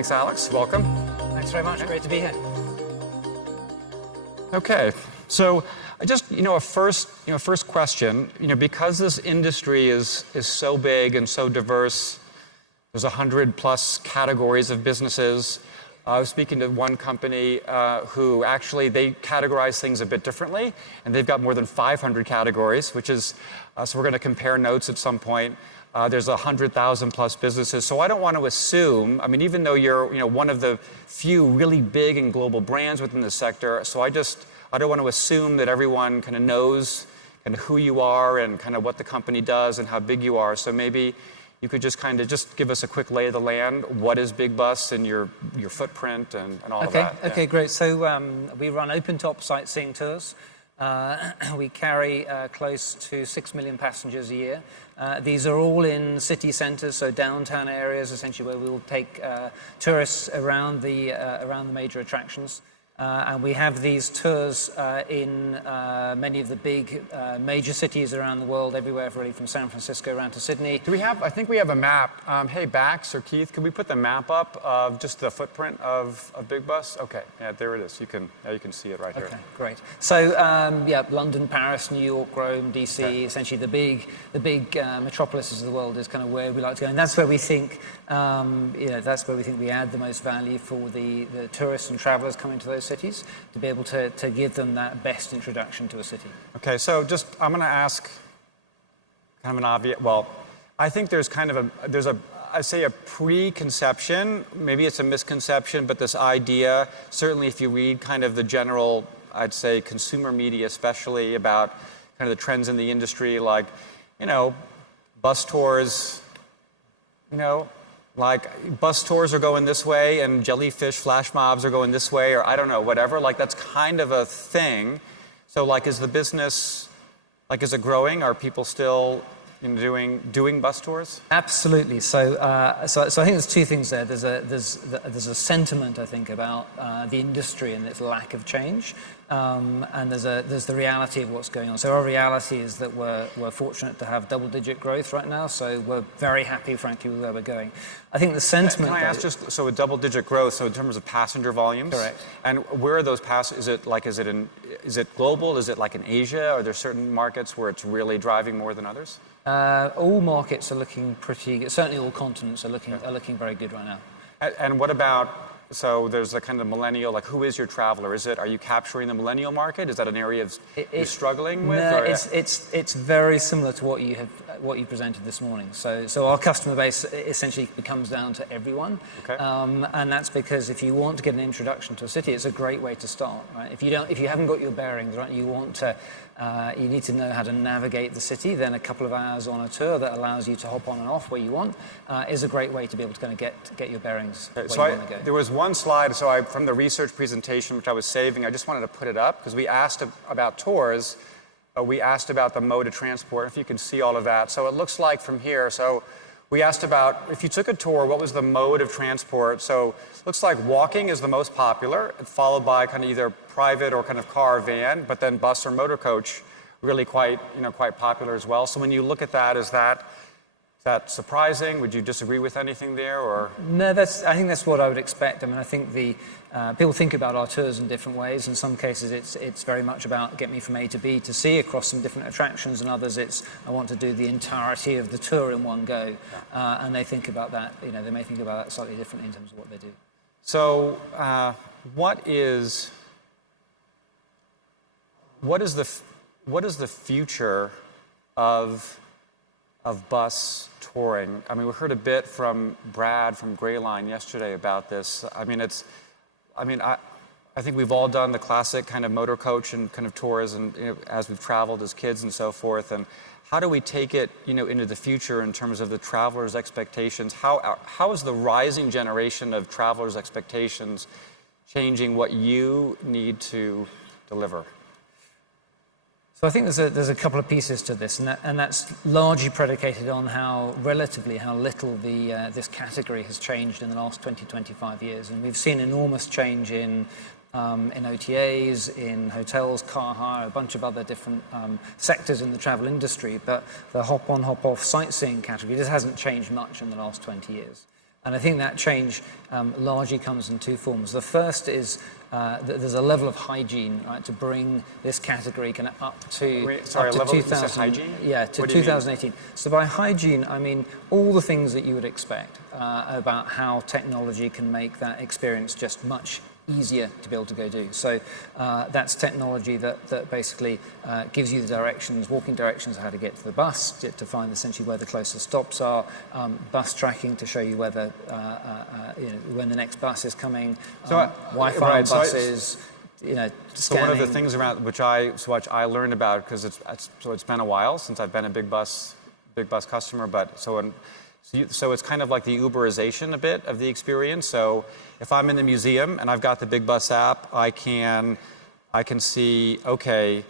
Thanks, Alex. Welcome. Thanks very much. Great to be here. Okay, so just a first question. Because this industry is so big and so diverse, there's 100+ categories of businesses. I was speaking to one company who actually they categorize things a bit differently, and they've got more than 500 categories, which is so we're going to compare notes at some point. There's 100,000+ businesses, so I don't want to assume. I mean, even though you're one of the few really big and global brands within the sector, so I don't want to assume that everyone kind of knows kind of who you are and kind of what the company does and how big you are. So maybe you could just give us a quick lay of the land. What is Big Bus and your footprint and all of that? Okay, great. So we run open-top sightseeing tours. We carry close to 6 million passengers a year. These are all in city centres, so downtown areas, essentially, where we will take tourists around the major attractions. And we have these tours in many of the big major cities around the world, everywhere really from San Francisco around to Sydney. I think we have a map. Hey, Bax or Keith, could we put the map up of just the footprint of Big Bus? Okay, yeah, there it is. You can see it right here. Okay, great. So London, Paris, New York, Rome, DC, essentially the big metropolises of the world is kind of where we like to go, and that's where we think we add the most value for the tourists and travellers coming to those cities, to be able to give them that best introduction to a city. Okay, so I'm going to ask kind of an obvious, well, I think there's a preconception, maybe it's a misconception, but this idea, certainly if you read kind of the general, I'd say consumer media especially, about kind of the trends in the industry, like, bus tours, like bus tours are going this way and jellyfish flash mobs are going this way, or I don't know, whatever. Like that's kind of a thing. So like, is the business, is it growing? Are people still doing bus tours? Absolutely. So I think there's two things there. There's a sentiment, I think, about the industry and its lack of change, and there's the reality of what's going on. So our reality is that we're fortunate to have double-digit growth right now. So we're very happy, frankly, with where we're going. I think the sentiment. Can I ask just so a double-digit growth? So in terms of passenger volumes, correct. And where are those passengers? Is it global? Is it like in Asia? Are there certain markets where it's really driving more than others? All markets are looking pretty good. Certainly all continents are looking very good right now. And what about, so there's a kind of millennial, like who is your traveler? Are you capturing the millennial market? Is that an area you're struggling with? No, it's very similar to what you presented this morning. So our customer base essentially comes down to everyone. Okay. And that's because if you want to get an introduction to a city, it's a great way to start, right? If you haven't got your bearings, right, you need to know how to navigate the city. Then a couple of hours on a tour that allows you to hop on and off where you want is a great way to be able to kind of get your bearings where you want to go. There was one slide, from the research presentation, which I was saving, I just wanted to put it up, because we asked about tours, we asked about the mode of transport, if you can see all of that. So it looks like from here, so we asked about, if you took a tour, what was the mode of transport? So it looks like walking is the most popular, followed by kind of either private or kind of car or van, but then bus or motor coach really quite popular as well. So when you look at that, is that surprising? Would you disagree with anything there, or? No, I think that's what I would expect. I mean, I think people think about our tours in different ways. In some cases, it's very much about get me from A to B to C across some different attractions, and others it's I want to do the entirety of the tour in one go. And they think about that. They may think about that slightly differently in terms of what they do. So, what is the future of bus touring? I mean, we heard a bit from Brad from Greyline yesterday about this. I think we've all done the classic kind of motor coach and kind of tours, and as we've traveled as kids and so forth. And how do we take it, into the future in terms of the travelers' expectations? How is the rising generation of travelers' expectations changing what you need to deliver? So I think there's a couple of pieces to this, and that's largely predicated on how little this category has changed in the last 25 years. And we've seen enormous change in OTAs, in hotels, car hire, a bunch of other different sectors in the travel industry. But the hop-on, hop-off sightseeing category just hasn't changed much in the last 20 years. And I think that change largely comes in two forms. The first is that there's a level of hygiene, right, to bring this category kind of up to, Sorry, up to level, 2000. you said hygiene? Yeah, to What do you mean? 2018. So by hygiene, I mean all the things that you would expect about how technology can make that experience just much easier to be able to go do. So that's technology that basically gives you the directions, walking directions of how to get to the bus, to find essentially where the closest stops are, bus tracking to show you whether when the next bus is coming, Wi-Fi right, on buses, scanning. So one of the things around which I learned about, because it's been a while since I've been a big bus customer, but so it's kind of like the Uberization a bit of the experience. So if I'm in the museum and I've got the Big Bus app, I can see, okay,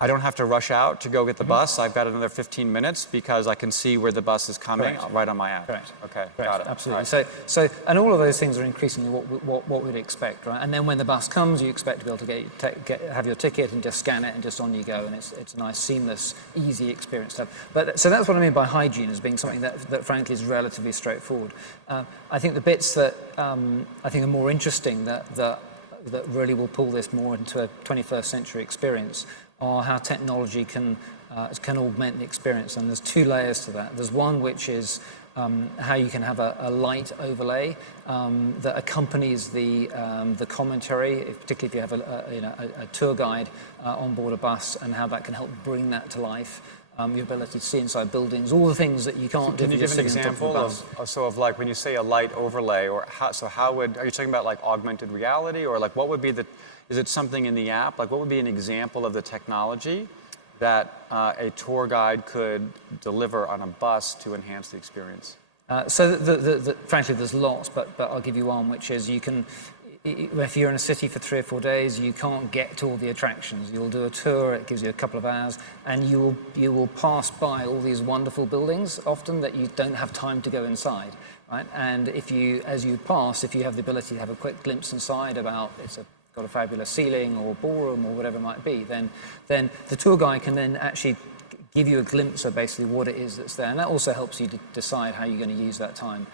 I don't have to rush out to go get the bus. I've got another 15 minutes because I can see where the bus is coming. Correct. Right on my app. Correct. Okay, Correct. got it. Absolutely. Right. So, and all of those things are increasingly what we'd expect, right? And then when the bus comes, you expect to be able to have your ticket and just scan it and just on you go, and it's a nice, seamless, easy experience to have. But so that's what I mean by hygiene, as being something that frankly is relatively straightforward. I think the bits that I think are more interesting that really will pull this more into a 21st century experience are how technology can augment the experience. And there's two layers to that. There's one which is how you can have a light overlay that accompanies the commentary, particularly if you have a tour guide on board a bus, and how that can help bring that to life. Your ability to see inside buildings, all the things that you can't do. Can you give an example of like when you say a light overlay, or are you talking about like augmented reality, or like what would be is it something in the app? Like what would be an example of the technology that a tour guide could deliver on a bus to enhance the experience? So frankly, there's lots, but I'll give you one, which is if you're in a city for 3 or 4 days, you can't get to all the attractions. You'll do a tour, it gives you a couple of hours, and you will pass by all these wonderful buildings, often that you don't have time to go inside, right? And as you pass, if you have the ability to have a quick glimpse inside about got a fabulous ceiling or ballroom or whatever it might be, then the tour guide can then actually give you a glimpse of basically what it is that's there. And that also helps you to decide how you're going to use that time,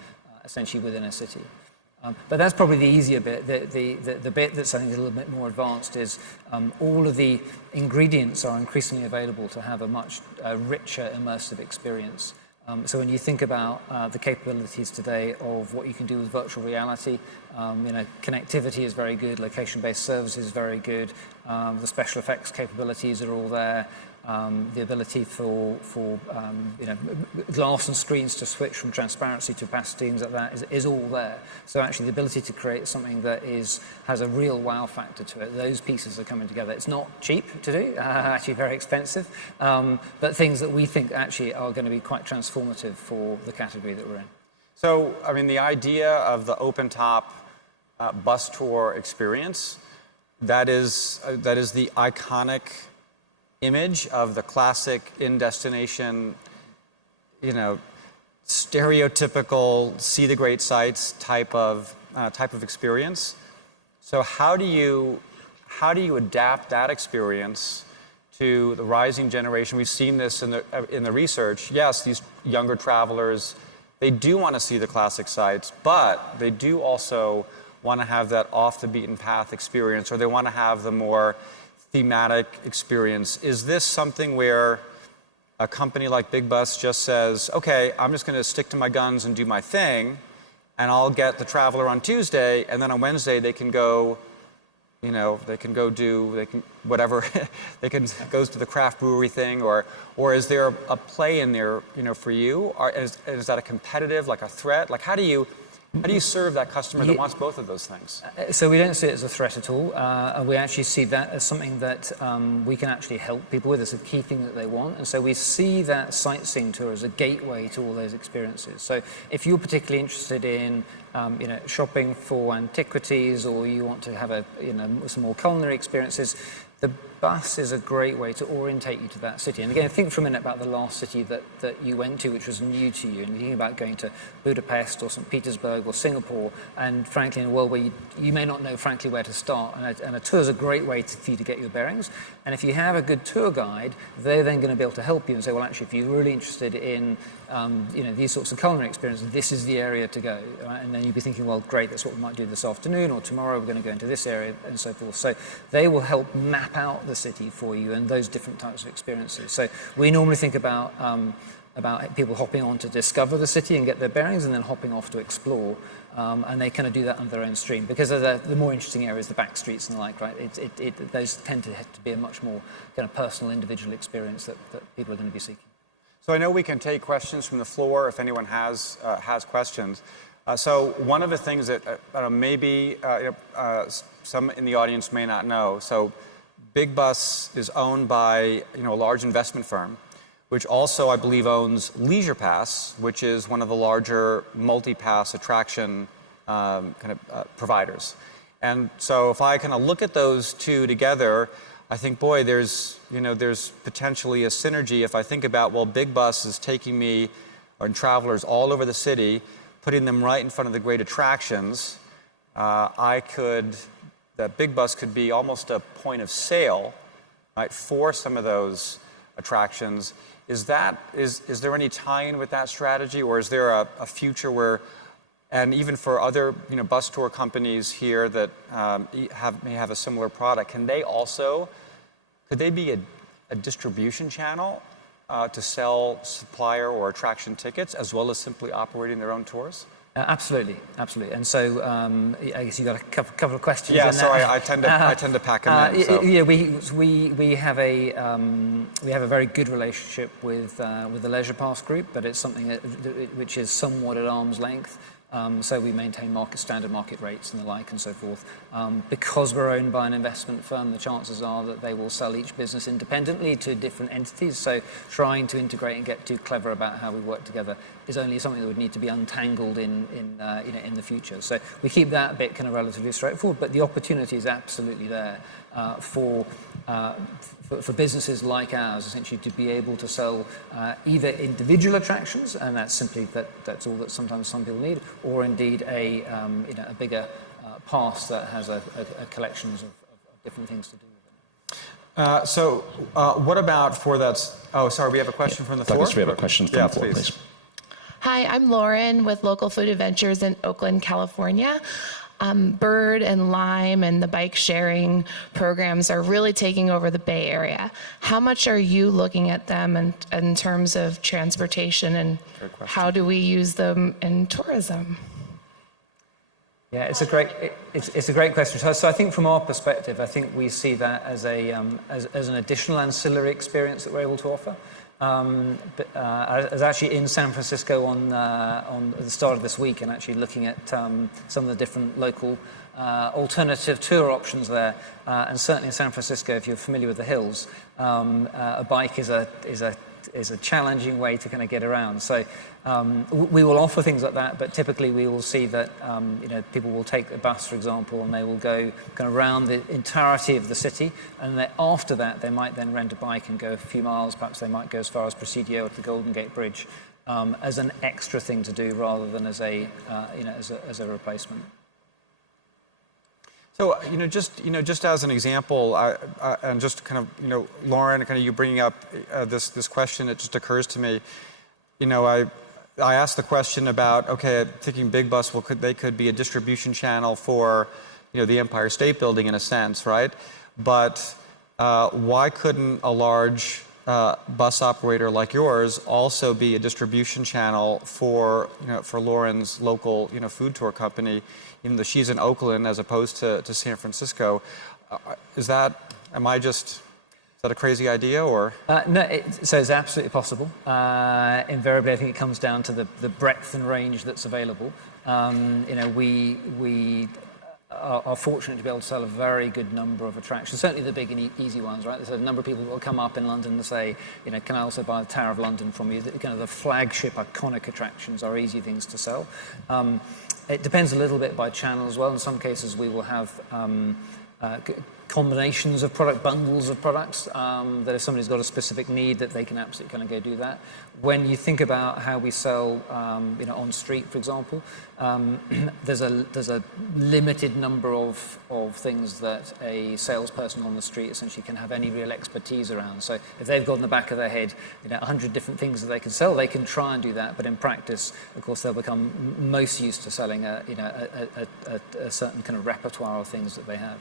essentially within a city. But that's probably the easier bit. The bit that's I think a little bit more advanced is all of the ingredients are increasingly available to have a much richer immersive experience. So when you think about the capabilities today of what you can do with virtual reality, connectivity is very good, location-based services is very good, the special effects capabilities are all there. The ability for glass and screens to switch from transparency to opacity, things like that is all there. So actually the ability to create something that has a real wow factor to it, those pieces are coming together. It's not cheap to do, actually very expensive, but things that we think actually are going to be quite transformative for the category that we're in. So, I mean, the idea of the open-top bus tour experience, that is the iconic image of the classic in-destination, stereotypical see the great sights type of experience. So how do you adapt that experience to the rising generation? We've seen this in the research. Yes, these younger travelers, they do want to see the classic sights, but they do also want to have that off the beaten path experience, or they want to have the more thematic experience. Is this something where a company like Big Bus just says, okay, I'm just going to stick to my guns and do my thing, and I'll get the traveler on Tuesday, and then on Wednesday they can go, they can go whatever, they can go to the craft brewery thing, or is there a play in there, for you? Is that a competitive, like a threat? Like how do you serve that customer that wants both of those things? So we don't see it as a threat at all. We actually see that as something that we can actually help people with. It's a key thing that they want. And so we see that sightseeing tour as a gateway to all those experiences. So if you're particularly interested in shopping for antiquities, or you want to have some more culinary experiences, the bus is a great way to orientate you to that city. And again, think for a minute about the last city that you went to, which was new to you, and thinking about going to Budapest or St. Petersburg or Singapore, and frankly, in a world where you may not know, frankly, where to start. And a tour is a great way for you to get your bearings. And if you have a good tour guide, they're then going to be able to help you and say, well, actually, if you're really interested in these sorts of culinary experiences, this is the area to go. Right? And then you'd be thinking, well, great, that's what we might do this afternoon, or tomorrow we're going to go into this area, and so forth. So they will help map out the city for you and those different types of experiences. So we normally think about people hopping on to discover the city and get their bearings, and then hopping off to explore. And they kind of do that under their own stream, because the more interesting areas, the back streets and the like, right? Those tend to be a much more kind of personal, individual experience that people are going to be seeking. So I know we can take questions from the floor if anyone has questions. So one of the things that maybe some in the audience may not know. So Big Bus is owned by a large investment firm, which also I believe owns Leisure Pass, which is one of the larger multi-pass attraction providers. And so if I kind of look at those two together, I think, boy, there's potentially a synergy. If I think about, well, Big Bus is taking me and travelers all over the city, putting them right in front of the great attractions, that Big Bus could be almost a point of sale, right, for some of those attractions. Is there any tie-in with that strategy, or is there a future where, and even for other bus tour companies here that may have a similar product, could they be a distribution channel to sell supplier or attraction tickets, as well as simply operating their own tours? Absolutely. And so I guess you got a couple of questions. Yeah, in sorry, there. I tend to pack them in. So. Yeah, we have a very good relationship with the Leisure Pass group, but it's something which is somewhat at arm's length. So we maintain standard market rates and the like and so forth. Because we're owned by an investment firm, the chances are that they will sell each business independently to different entities. So trying to integrate and get too clever about how we work together is only something that would need to be untangled in the future. So we keep that bit kind of relatively straightforward, but the opportunity is absolutely there for businesses like ours, essentially, to be able to sell either individual attractions, and that's simply that's all that sometimes some people need, or indeed a bigger pass that has a collection of different things to do with it. So what about for that? Oh, sorry, we have a question from the floor? Douglas, we have a question from the floor, please. Hi, I'm Lauren with Local Food Adventures in Oakland, California. Bird and Lime and the bike sharing programs are really taking over the Bay Area. How much are you looking at them in terms of transportation, and how do we use them in tourism? Yeah, it's a great question. So I think from our perspective, I think we see that as an additional ancillary experience that we're able to offer. I was actually in San Francisco on the start of this week, and actually looking at some of the different local alternative tour options there. And certainly in San Francisco, if you're familiar with the hills, a bike is a challenging way to kind of get around. So we will offer things like that, but typically we will see that people will take a bus, for example, and they will go kind of around the entirety of the city, and after that they might then rent a bike and go a few miles. Perhaps they might go as far as Presidio to the Golden Gate Bridge as an extra thing to do, rather than as a replacement. So just as an example, and just kind of Lauren, kind of you bringing up this question, it just occurs to me. I asked the question about, okay, thinking Big Bus, well, they could be a distribution channel for the Empire State Building in a sense, right? But why couldn't a large bus operator like yours also be a distribution channel for Lauren's local food tour company, even though she's in Oakland as opposed to San Francisco? Is that a crazy idea, or? No, so it's absolutely possible. Invariably, I think it comes down to the breadth and range that's available. We are fortunate to be able to sell a very good number of attractions, certainly the big and easy ones, right? There's a number of people that will come up in London and say, can I also buy the Tower of London from you? Kind of the flagship, iconic attractions are easy things to sell. It depends a little bit by channel as well. In some cases, we will have combinations of product, bundles of products, that if somebody's got a specific need, that they can absolutely kind of go do that. When you think about how we sell, on street, for example, there's a limited number of things that a salesperson on the street essentially can have any real expertise around. So if they've got in the back of their head, 100 different things that they can sell, they can try and do that. But in practice, of course, they'll become most used to selling a certain kind of repertoire of things that they have.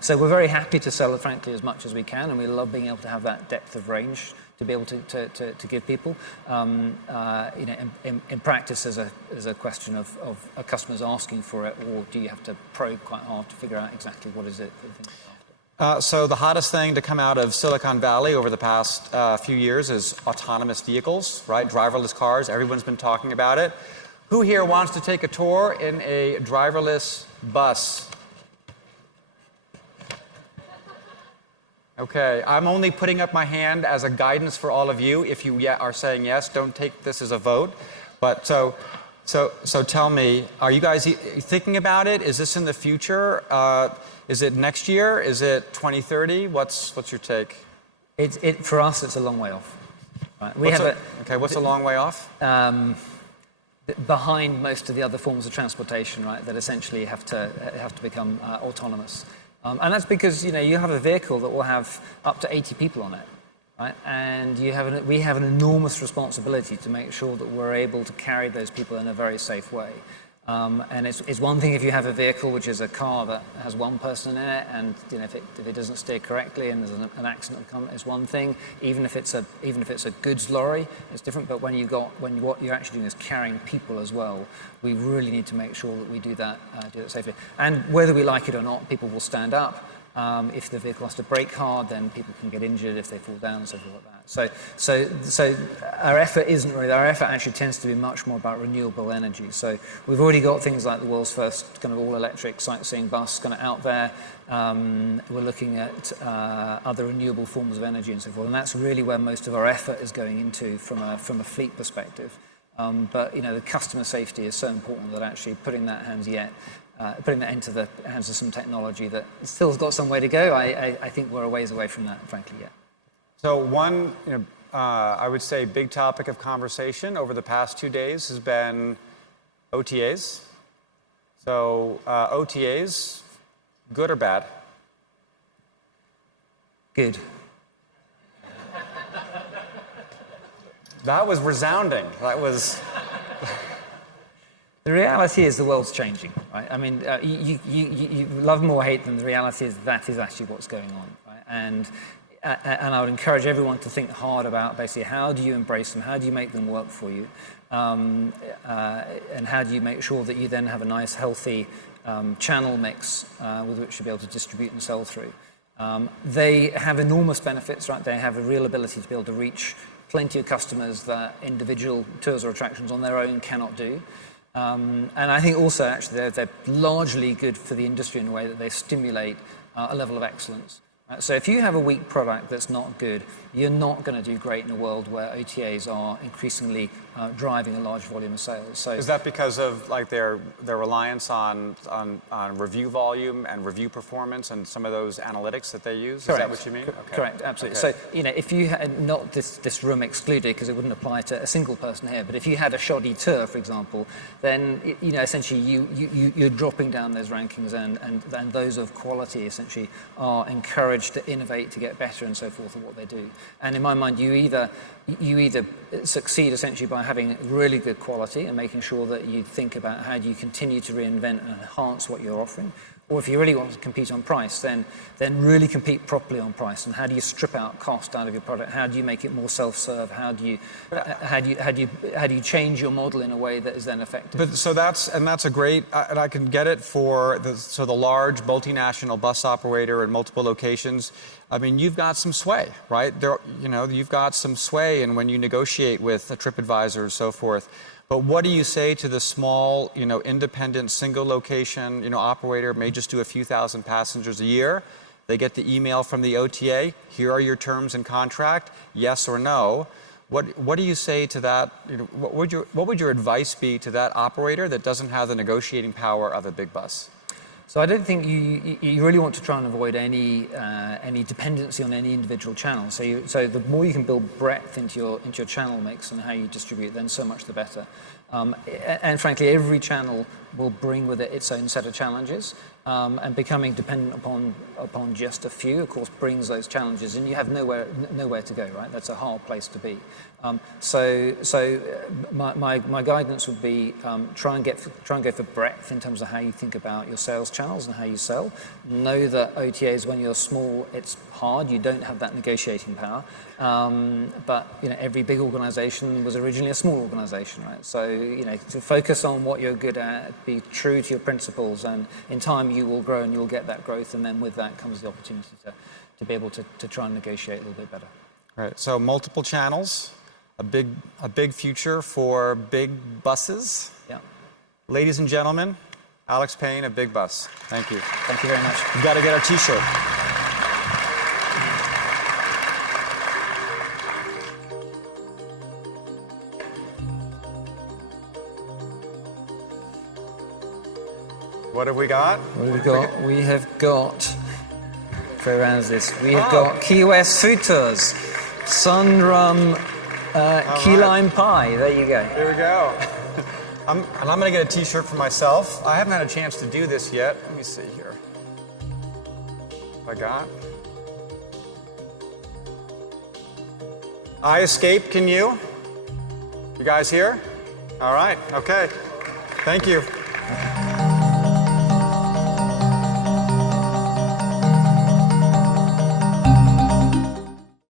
So we're very happy to sell, frankly, as much as we can, and we love being able to have that depth of range to be able to give people. In practice, there's a question of are customers asking for it, or do you have to probe quite hard to figure out exactly what is it that they think after? So the hottest thing to come out of Silicon Valley over the past few years is autonomous vehicles, right? Driverless cars. Everyone's been talking about it. Who here wants to take a tour in a driverless bus? Okay, I'm only putting up my hand as a guidance for all of you. If you are saying yes, don't take this as a vote. But so tell me, are you guys thinking about it? Is this in the future? Is it next year? Is it 2030? What's your take? For us, it's a long way off. Right? What's a long way off? Behind most of the other forms of transportation, right, that essentially have to become autonomous. And that's because you have a vehicle that will have up to 80 people on it, right? And we have an enormous responsibility to make sure that we're able to carry those people in a very safe way. And it's one thing if you have a vehicle which is a car that has one person in it, and if it doesn't steer correctly and there's an accident, it's one thing. Even if it's a goods lorry, it's different. But when what you're actually doing is carrying people as well, we really need to make sure that we do that safely. And whether we like it or not, people will stand up. If the vehicle has to brake hard, then people can get injured if they fall down and so forth like that. So our effort isn't really. Our effort actually tends to be much more about renewable energy. So we've already got things like the world's first kind of all-electric sightseeing bus kind of out there. We're looking at other renewable forms of energy and so forth, and that's really where most of our effort is going into from a fleet perspective. But the customer safety is so important that actually putting that into the hands of some technology that still has got some way to go, I think we're a ways away from that, frankly, yet. So one, I would say, big topic of conversation over the past 2 days has been OTAs. So OTAs, good or bad? Good. That was resounding. That was... The reality is the world's changing, right? I mean, you love them or hate them, the reality is that is actually what's going on, right? And I would encourage everyone to think hard about basically how do you embrace them, how do you make them work for you, and how do you make sure that you then have a nice, healthy channel mix with which to be able to distribute and sell through. They have enormous benefits, right? They have a real ability to be able to reach plenty of customers that individual tours or attractions on their own cannot do. And I think also, actually, they're largely good for the industry in a way that they stimulate a level of excellence. So if you have a weak product that's not good, you're not going to do great in a world where OTAs are increasingly driving a large volume of sales. So is that because of their reliance on review volume and review performance and some of those analytics that they use? Correct. Is that what you mean? Okay. Correct, absolutely. Okay. So if you had not this room excluded, because it wouldn't apply to a single person here, but if you had a shoddy tour, for example, then essentially you're dropping down those rankings, and those of quality essentially are encouraged to innovate, to get better and so forth at what they do. And in my mind, you either succeed essentially by having really good quality and making sure that you think about how do you continue to reinvent and enhance what you're offering, or if you really want to compete on price, then really compete properly on price. And how do you strip out cost out of your product? How do you make it more self-serve? How do you change your model in a way that is then effective? But so that's a great, and I can get it for the large multinational bus operator in multiple locations. I mean, you've got some sway, right? You've got some sway, and when you negotiate with a TripAdvisor and so forth. But what do you say to the small, independent, single location, operator, may just do a few thousand passengers a year? They get the email from the OTA. Here are your terms and contract. Yes or no. What do you say to that? What would your advice be to that operator that doesn't have the negotiating power of a big bus? So I don't think you really want to try and avoid any dependency on any individual channel. So the more you can build breadth into your channel mix and how you distribute, then so much the better. And frankly, every channel will bring with it its own set of challenges. And becoming dependent upon just a few, of course, brings those challenges, and you have nowhere to go. Right? That's a hard place to be. So my guidance would be try and go for breadth in terms of how you think about your sales channels and how you sell. Know that OTAs, when you're small, it's hard. You don't have that negotiating power. But every big organization was originally a small organization, right? So to focus on what you're good at, be true to your principles, and in time you will grow and you'll get that growth, and then with that comes the opportunity to be able to try and negotiate a little bit better. Right. So multiple channels, a big future for big buses. Yeah. Ladies and gentlemen, Alex Payne of Big Bus. Thank you. Thank you very much. You've got to get our T-shirt. What have we got? We have got. Throw around this. We have got Key West Food Tours, Sunrum, Key Lime Pie. There you go. Here we go. And I'm going to get a T-shirt for myself. I haven't had a chance to do this yet. Let me see here. What I got. I escaped. Can you? You guys here? All right. Okay. Thank you.